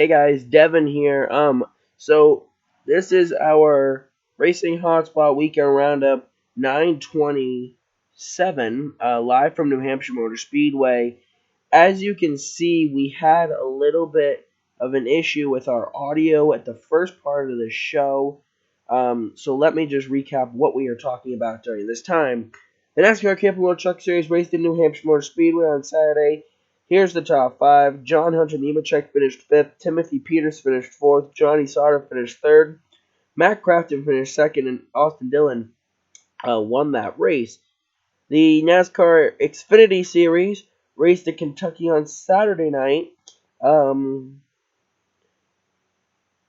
Hey guys, Devin here. So this is our Racing Hotspot Weekend Roundup 927, live from New Hampshire Motor Speedway. As you can see, we had a little bit of an issue with our audio at the first part of the show. So let me just recap what we are talking about during this time. The NASCAR Camping World Truck Series raced in New Hampshire Motor Speedway on Saturday. Here's the top five. John Hunter Nemechek finished fifth. Timothy Peters finished fourth. Johnny Sauter finished third. Matt Crafton finished second. And Austin Dillon won that race. The NASCAR Xfinity Series raced in Kentucky on Saturday night. Hold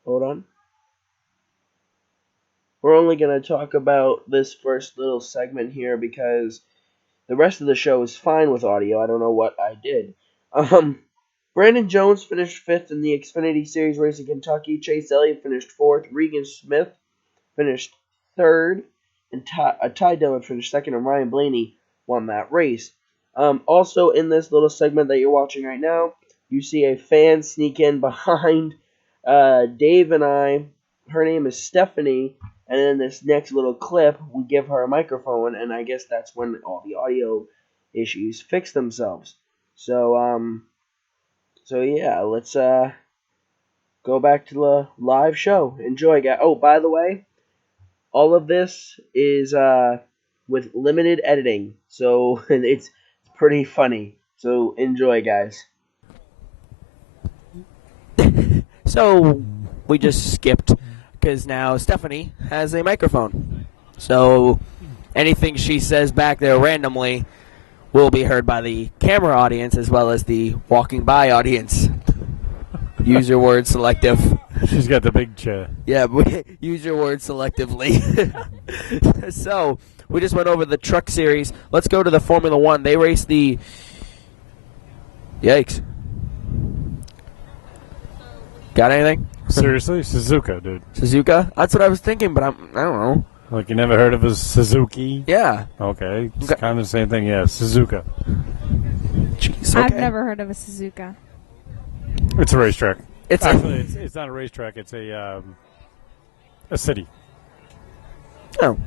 on. We're only going to talk about this first little segment here because the rest of the show is fine with audio. I don't know what I did. Brandon Jones finished fifth in the Xfinity Series race in Kentucky. Chase Elliott finished fourth. Regan Smith finished third. And Ty Dillon finished second. And Ryan Blaney won that race. Also, in this little segment that you're watching right now, you see a fan sneak in behind Dave and I. Her name is Stephanie. And in this next little clip, we give her a microphone. And I guess that's when all the audio issues fix themselves. So yeah, let's go back to the live show. Enjoy, guys. Oh, by the way, all of this is with limited editing, so it's pretty funny. So enjoy, guys. So we just skipped because now Stephanie has a microphone. So anything she says back there randomly will be heard by the camera audience as well as the walking by audience. Use your words selective. She's got the big chair. Yeah, use your words selectively. So, we just went over the truck series. Let's go to the Formula One. They raced the... Yikes. Got anything? Seriously? Suzuka, dude. Suzuka? That's what I was thinking, but I don't know. Like, you never heard of a Suzuki? Yeah. Okay. It's kind of the same thing. Yeah, Suzuka. Jeez, okay. I've never heard of a Suzuka. It's a racetrack. Actually, it's not a racetrack. It's a city. Oh.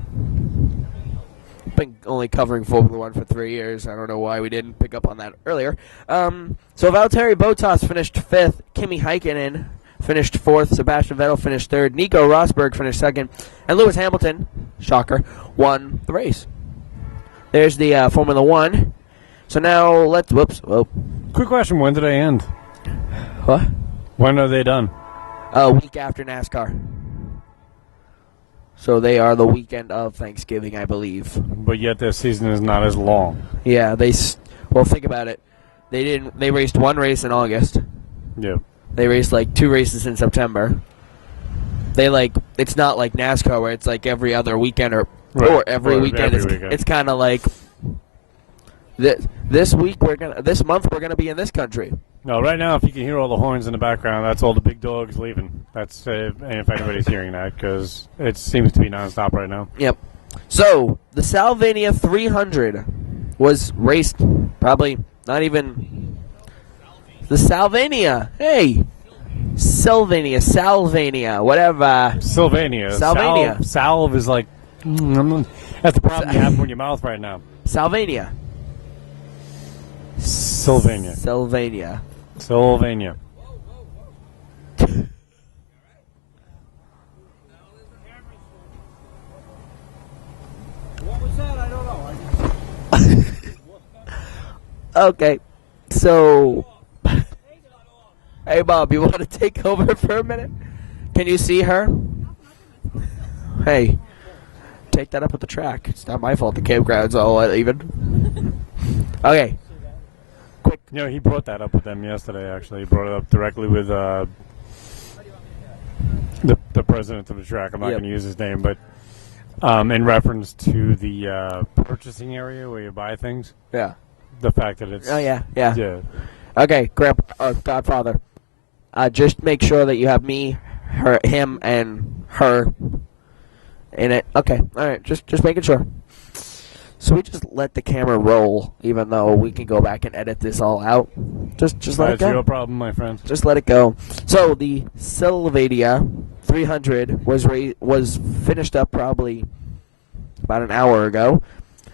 Been only covering Formula One for 3 years. I don't know why we didn't pick up on that earlier. So Valtteri Bottas finished fifth. Kimi Häkkinen finished fourth. Sebastian Vettel finished third. Nico Rosberg finished second. And Lewis Hamilton, shocker, won the race. There's the Formula One. So now let's... Whoa. Quick question. When did they end? What? When are they done? A week after NASCAR. So they are the weekend of Thanksgiving, I believe. But yet their season is not as long. Yeah, well, think about it. They raced one race in August. Yeah. They raced like 2 races in September. It's not like NASCAR where it's like every other weekend or every weekend. It's kind of like this month we're gonna be in this country. No, right now, if you can hear all the horns in the background, that's all the big dogs leaving. That's if anybody's hearing that, because it seems to be nonstop right now. Yep. So the Sylvania 300 was raced probably not even the Sylvania. Hey, Sylvania, whatever. Sylvania. Salve is like that's the problem you have in your mouth right now. Sylvania. What was that? I don't know. Okay, so hey Bob, you want to take over for a minute? Can you see her? Hey, take that up with the track. It's not my fault the campground's all even. Okay. Quick. He brought that up with them yesterday, actually. He brought it up directly with the president of the track. I'm not going to use his name, but in reference to the purchasing area where you buy things. Yeah. The fact that it's... Oh, yeah. Okay, Godfather. Just make sure that you have me, him, and her in it. Okay, all right, just making sure. So we just let the camera roll, even though we can go back and edit this all out. Just let it go. That's your problem, my friend. Just let it go. So the Sylvania 300 was finished up probably about an hour ago.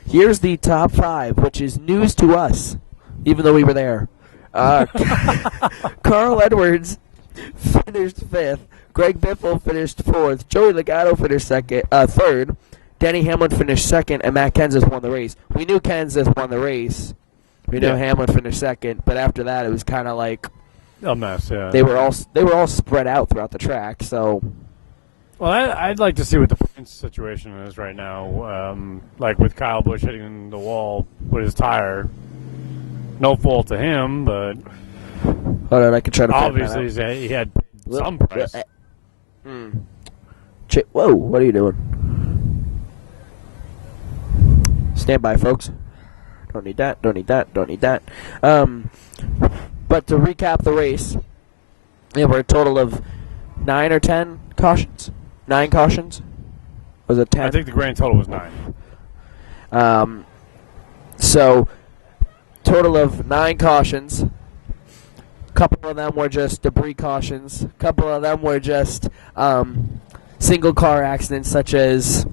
Here's the top 5, which is news to us, even though we were there. Carl Edwards finished 5th. Greg Biffle finished 4th. Joey Logano finished 3rd. Denny Hamlin finished 2nd, and Matt Kenseth won the race. We knew Kenseth won the race. We knew Hamlin finished 2nd, but after that, it was kind of like a mess. Yeah, they were all spread out throughout the track. So, well, I'd like to see what the points situation is right now. Like with Kyle Busch hitting the wall with his tire. No fault to him, but hold on, I can try to find that out. Obviously he had some price. Whoa, what are you doing? Stand by, folks. Don't need that. But to recap the race, there were a total of 9 or 10 cautions. 9 cautions? Was it 10? I think the grand total was 9. So, total of 9 cautions. A couple of them were just debris cautions. A couple of them were just single car accidents, such as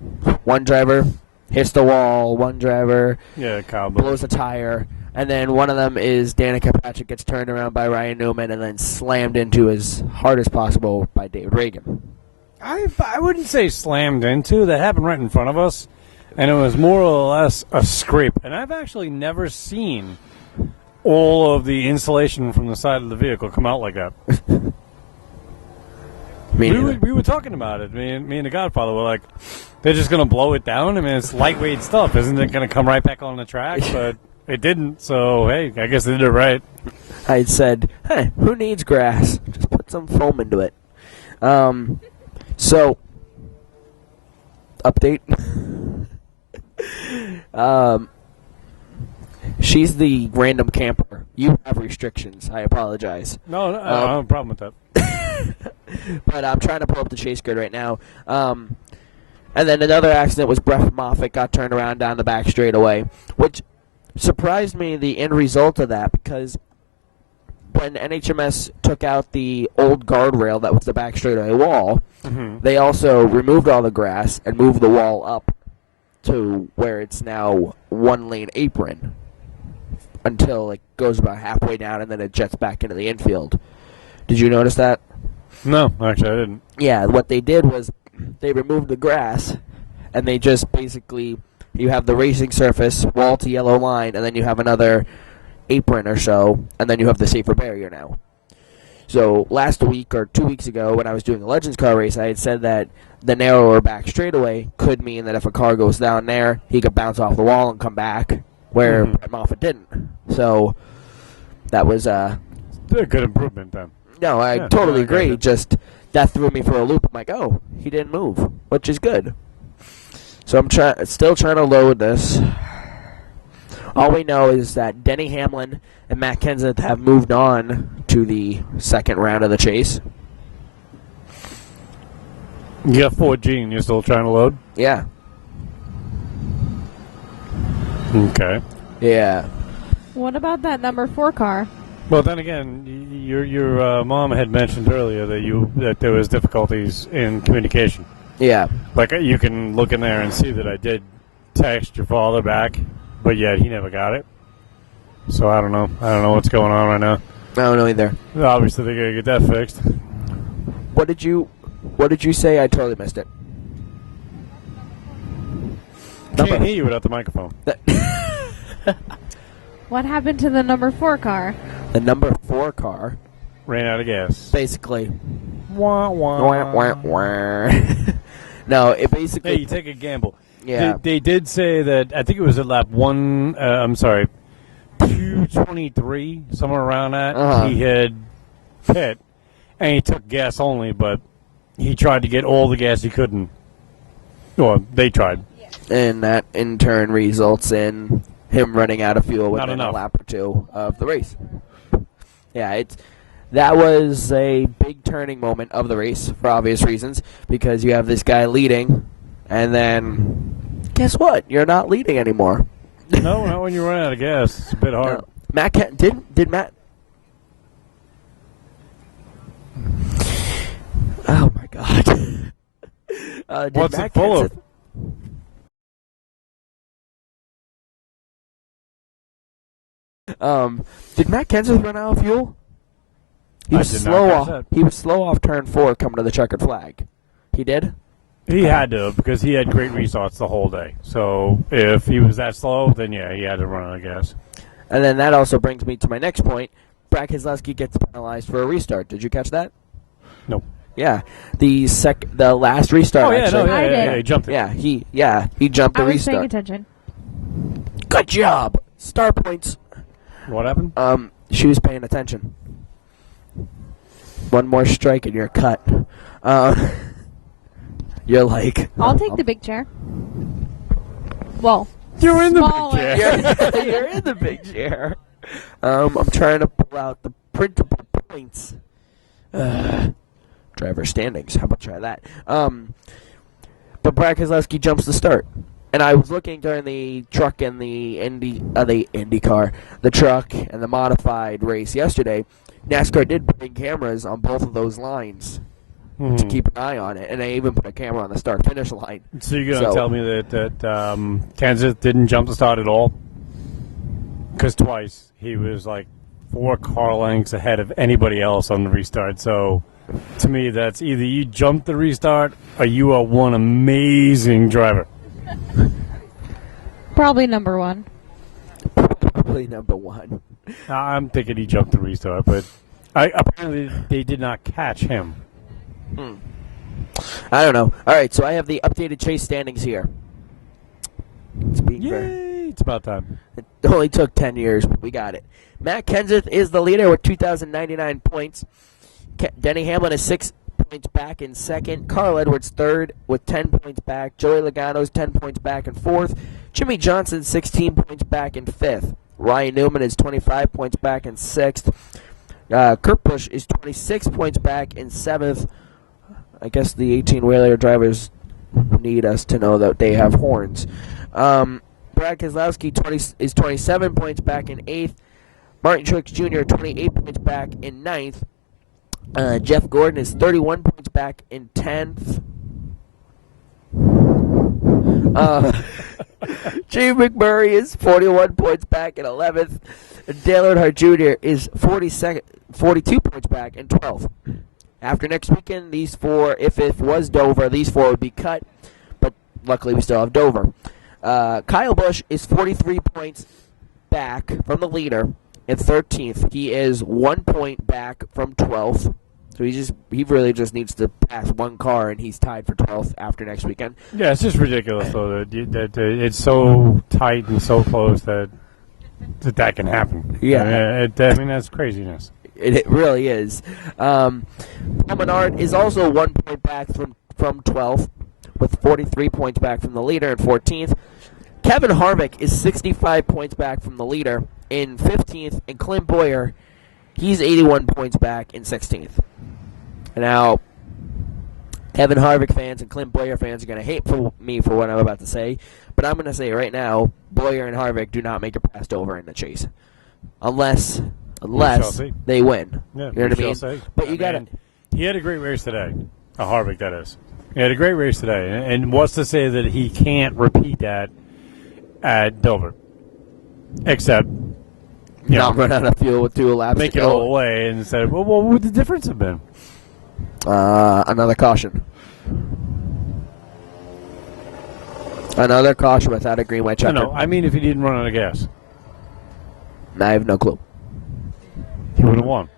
one driver hits the wall, one driver blows a tire, and then one of them is Danica Patrick gets turned around by Ryan Newman and then slammed into as hard as possible by David Reagan. I wouldn't say slammed into. That happened right in front of us, and it was more or less a scrape. And I've actually never seen all of the insulation from the side of the vehicle come out like that. We were talking about it. Me and the Godfather were like, they're just going to blow it down? I mean, it's lightweight stuff. Isn't it going to come right back on the track? But it didn't, so, hey, I guess they did it right. I said, hey, who needs grass? Just put some foam into it. So, update. She's the random camper. You have restrictions. I apologize. No, I don't have a problem with that. But I'm trying to pull up the chase grid right now. And then another accident was Brett Moffitt got turned around down the back straightaway, which surprised me, the end result of that, because when NHMS took out the old guardrail that was the back straightaway wall, they also removed all the grass and moved the wall up to where it's now one-lane apron until it goes about halfway down and then it jets back into the infield. Did you notice that? No, actually I didn't. Yeah, what they did was they removed the grass and they just basically, you have the racing surface, wall to yellow line, and then you have another apron or so, and then you have the safer barrier now. So last week or 2 weeks ago when I was doing a Legends car race, I had said that the narrower back straightaway could mean that if a car goes down there, he could bounce off the wall and come back, where Brett Moffitt didn't. So that was a good improvement then. No, I totally agree. Just that threw me for a loop. I'm like, oh, he didn't move, which is good. So I'm still trying to load this. All we know is that Denny Hamlin and Matt Kenseth have moved on to the second round of the chase. You got 4G and you're still trying to load? Yeah. Okay. Yeah. What about that number 4 car? Well, then again, your mom had mentioned earlier that there was difficulties in communication. Yeah. Like, you can look in there and see that I did text your father back, but yet he never got it. So I don't know. I don't know what's going on right now. I don't know either. Obviously, they're going to get that fixed. What did you say? I totally missed it. Can't hear you without the microphone. What happened to the number 4 car? The number 4 car ran out of gas. Basically. Wah, wah. Wah, wah, wah. No, it basically... Hey, you take a gamble. Yeah. They did say that, I think it was at lap 223, somewhere around that. He had pit, and he took gas only, but he tried to get all the gas he could. Well, they tried. And that, in turn, results in him running out of fuel within a lap or two of the race. Yeah, that was a big turning moment of the race for obvious reasons, because you have this guy leading, and then guess what? You're not leading anymore. No, not when you run out of gas. It's a bit hard. No. Matt did Matt? Oh my God! What's it full of? Did Matt Kenseth run out of fuel? He I was did not slow catch off. that. He was slow off turn 4 coming to the checkered flag. He did. He had to because he had great restarts the whole day. So if he was that slow, then yeah, he had to run out of gas. And then that also brings me to my next point. Brad Keselowski gets penalized for a restart. Did you catch that? Nope. Yeah, the last restart. Oh yeah, actually. no, I did. yeah, he jumped it. He jumped the I was restart. paying attention. Good job. Star points. What happened? She was paying attention. One more strike and you're cut. You're like... I'll take the big chair. Well, You're in the smaller. big chair. You're in the big chair. I'm trying to pull out the printable points. Driver standings. How about try that? But Brad Keselowski jumps the start. And I was looking during the truck and the IndyCar, the truck and the modified race yesterday. NASCAR did put in cameras on both of those lines to keep an eye on it, and they even put a camera on the start-finish line. So you're going to tell me that Kansas didn't jump the start at all? Because twice he was like 4 car lengths ahead of anybody else on the restart. So to me, that's either you jumped the restart or you are one amazing driver. Probably number 1. Probably number 1. I'm thinking he jumped the restart, but apparently they did not catch him. I don't know. All right, so I have the updated chase standings here. It's being Yay! It's about time. It only took 10 years, but we got it. Matt Kenseth is the leader with 2,099 points. Denny Hamlin is 6 points back in second. Carl Edwards third with 10 points back. Joey Logano's 10 points back in fourth. Jimmy Johnson 16 points back in fifth. Ryan Newman is 25 points back in sixth. Kurt Busch is 26 points back in seventh. I guess the 18-wheeler drivers need us to know that they have horns. Brad Keselowski is 27 points back in 8th. Martin Truex Jr. 28 points back in 9th. Jeff Gordon is 31 points back in 10th. Jay McMurray is 41 points back in 11th. And Dale Earnhardt Jr. is 42 points back in 12th. After next weekend, these 4, if it was Dover, these 4 would be cut. But luckily we still have Dover. Kyle Busch is 43 points back from the leader in 13th. He is 1 point back from 12th. So he really just needs to pass one car, and he's tied for 12th after next weekend. Yeah, it's just ridiculous, though, that it's so tight and so close that can happen. Yeah. I mean, that's craziness. It really is. Paul Menard is also 1 point back from 12th, with 43 points back from the leader in 14th. Kevin Harvick is 65 points back from the leader in 15th, and Clint Boyer, he's 81 points back in 16th. Now, Kevin Harvick fans and Clint Boyer fans are going to hate me for what I'm about to say, but I'm going to say right now, Boyer and Harvick do not make it past Dover in the chase, unless they win. Yeah, you know what I mean? Say. But you got to. He had a great race today. Harvick, that is. He had a great race today, and what's to say that he can't repeat that at Dover, except Not run out of fuel with 2 laps make to it go. all away and say, well, what would the difference have been? Another caution. Another caution without a green white checker. No, I mean if he didn't run out of gas. I have no clue. He would have won.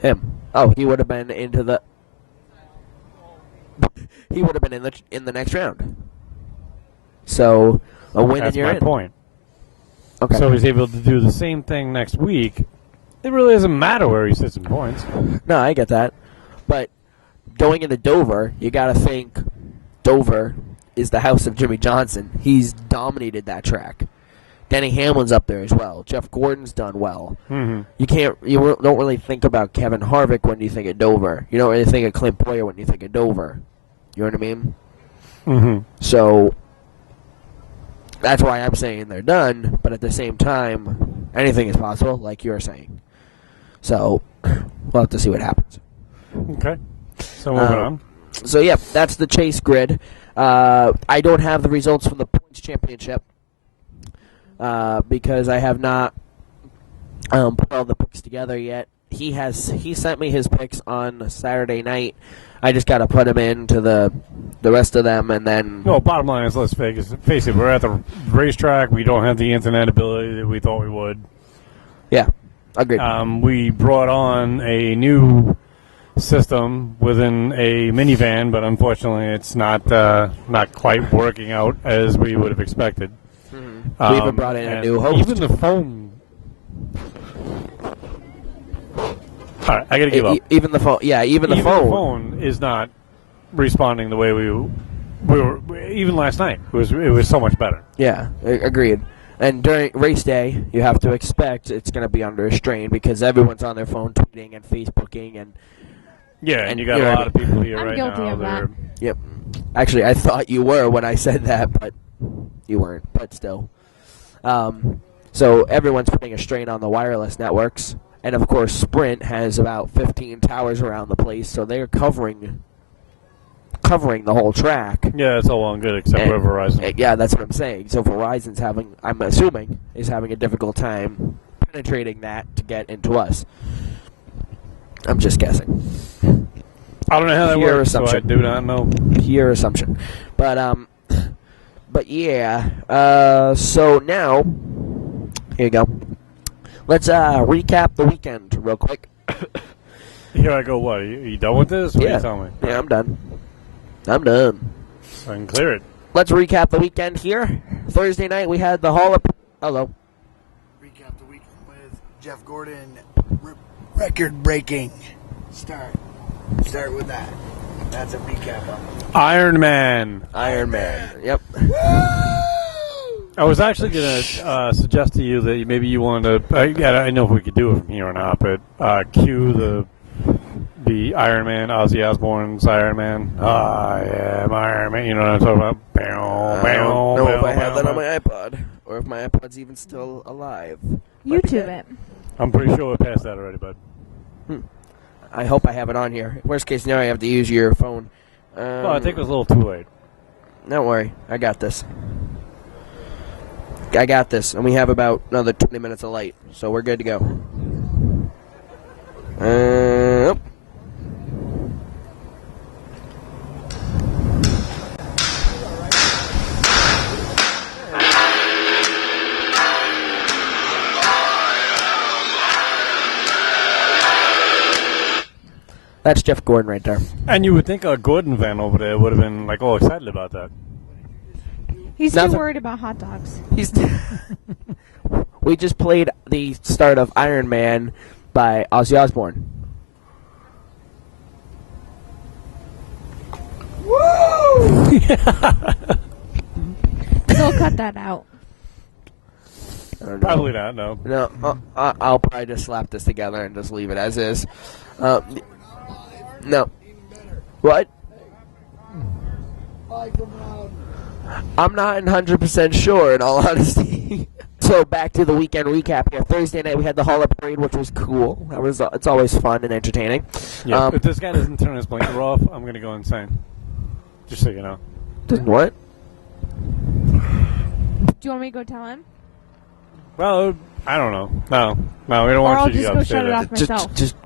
Him. Oh, he would have been into the. He would have been in the next round. So a win That's and you're my in. point. Okay. So he's able to do the same thing next week. It really doesn't matter where he sits in points. No, I get that. But going into Dover, you got to think Dover is the house of Jimmy Johnson. He's dominated that track. Denny Hamlin's up there as well. Jeff Gordon's done well. Mm-hmm. You don't really think about Kevin Harvick when you think of Dover. You don't really think of Clint Boyer when you think of Dover. You know what I mean? Mm-hmm. So That's why I'm saying they're done, but at the same time, anything is possible, like you're saying. So, we'll have to see what happens. Okay. So moving on. So, yeah, that's the chase grid. I don't have the results from the points championship because I have not put all the picks together yet. He sent me his picks on Saturday night. I just got to put them into the rest of them, and then. No, bottom line is, let's face it. We're at the racetrack. We don't have the internet ability that we thought we would. Yeah, agreed. We brought on a new system within a minivan, but unfortunately, it's not quite working out as we would have expected. Mm-hmm. We even brought in a new host. Even the phone. All right, I gotta give up. Even the phone, even the phone is not responding the way we were. Even last night, it was so much better. Yeah, agreed. And during race day, you have to expect it's going to be under a strain because everyone's on their phone tweeting and Facebooking and. Yeah, and you got a lot of people here I'm right guilty now. of that. Yep. Actually, I thought you were when I said that, but you weren't. But still. So everyone's putting a strain on the wireless networks. And, of course, Sprint has about 15 towers around the place, so they're covering the whole track. Yeah, it's all well and good except for Verizon. Yeah, that's what I'm saying. So Verizon's I'm assuming, is having a difficult time penetrating that to get into us. I'm just guessing. I don't know how that Pure works, assumption. so I do not know. Pure assumption. But yeah. So now, here you go. Let's recap the weekend real quick. Here I go, what? Are you done with this? What are you telling me? Yeah, I'm done. I'm done. I can clear it. Let's recap the weekend here. Thursday night, we had the Hall of... Hello. Recap the weekend with Jeff Gordon. Record-breaking. Start with that. That's a recap on it. Iron Man. Yep. I was actually going to suggest to you that maybe you wanted to. I know if we could do it from here on out, but cue the Iron Man, Ozzy Osbourne's Iron Man. I am Iron Man. You know what I'm talking about? I don't know if I have that on my iPod, or if my iPod's even still alive. YouTube it. I'm pretty sure we're past that already, bud. I hope I have it on here. Worst case scenario, I have to use your phone. Well, I think it was a little too late. Don't worry. I got this. And we have about another 20 minutes of light, so we're good to go. That's Jeff Gordon right there. And you would think a Gordon fan over there would have been all excited about that. He's too worried about hot dogs. We just played the start of Iron Man by Ozzy Osbourne. Woo! They'll cut that out. Probably not, no. No, I'll probably just slap this together and just leave it as is. No. What? I'm not 100% sure, in all honesty. So back to the weekend recap here. Thursday night we had the Hall of Parade, which was cool. It's always fun and entertaining. Yeah. If this guy doesn't turn his blinker off, I'm gonna go insane. Just so you know. What? Do you want me to go tell him? Well, I don't know. No, we don't Or want I'll you to just go go upstairs. shut it off myself. Just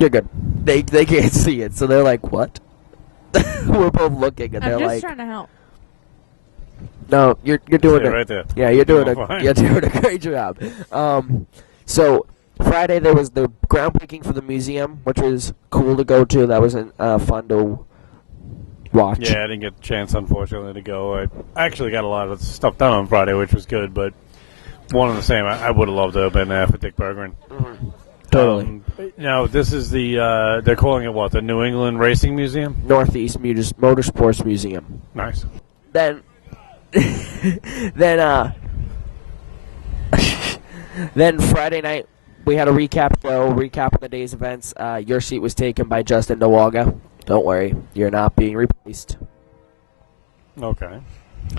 you're good. They can't see it, so they're like, what? We're both looking, and they're I'm just like, trying to help. no, you're doing it right there. Yeah, you're doing fine. you're doing a great job. So Friday there was the groundbreaking for the museum, which was cool to go to. That was fun to watch. Yeah, I didn't get the chance, unfortunately, to go. I actually got a lot of stuff done on Friday, which was good, but one and the same. I would have loved to have been there for Dick Berggren. Mm-hmm. Totally. Now, this is they're calling it what? The New England Racing Museum? Northeast Motorsports Museum. Nice. Then Friday night we had a recap of the day's events. Your seat was taken by Justin Dawaga. Don't worry, you're not being replaced. Okay.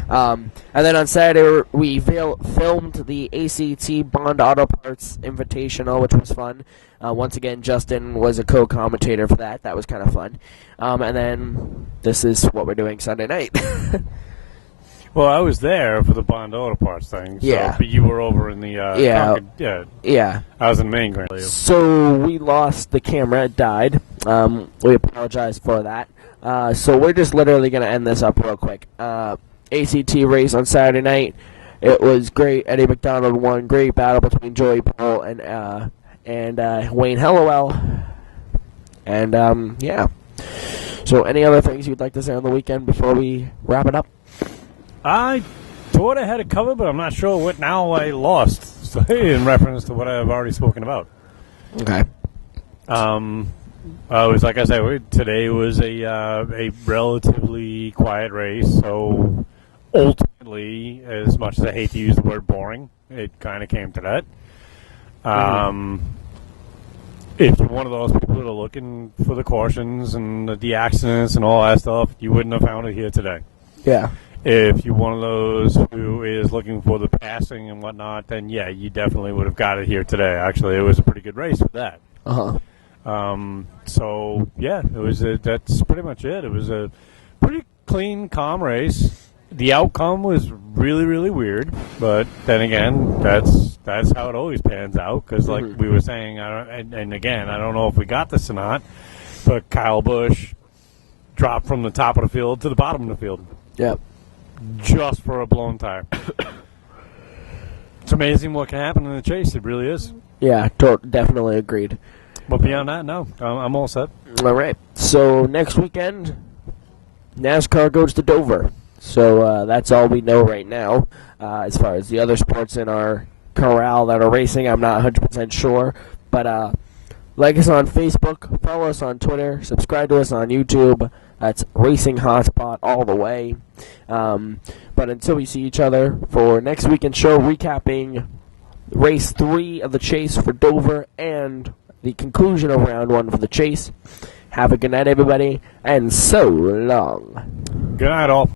And then on Saturday, we filmed the ACT Bond Auto Parts Invitational, which was fun. Once again, Justin was a co-commentator for that. That was kind of fun. And then this is what we're doing Sunday night. Well, I was there for the Bond Auto Parts thing. So, Yeah. But you were over in the Concord, Yeah. I was in Main Grand. So we lost the camera. It died. We apologize for that. So we're just literally going to end this up real quick. ACT race on Saturday night. It was great. Eddie McDonald won. Great battle between Joey Paul and Wayne Hellowell. And, yeah. So any other things you'd like to say on the weekend before we wrap it up? I thought I had it covered, but I'm not sure what now I lost. So, in reference to what I've already spoken about. Okay. It was like I said, today was a relatively quiet race. So ultimately, as much as I hate to use the word boring, it kind of came to that. If you're one of those people that are looking for the cautions and the accidents and all that stuff, you wouldn't have found it here today. Yeah. If you're one of those who is looking for the passing and whatnot, then yeah, you definitely would have got it here today. Actually, it was a pretty good race with that. So yeah, it was. That's pretty much it. It was a pretty clean, calm race. The outcome was really, really weird, but then again, that's how it always pans out. Because like we were saying, and again, I don't know if we got this or not, but Kyle Busch dropped from the top of the field to the bottom of the field. Yep. Just for a blown tire. It's amazing what can happen in the chase. It really is. Yeah, definitely agreed. But beyond that, no. I'm all set. All right. So next weekend, NASCAR goes to Dover. So that's all we know right now. As far as the other sports in our corral that are racing, I'm not 100% sure. But like us on Facebook, follow us on Twitter, subscribe to us on YouTube. That's Racing Hotspot all the way. But until we see each other for next weekend's show, recapping race 3 of the chase for Dover and the conclusion of round 1 for the chase. Have a good night, everybody, and so long. Good night, all.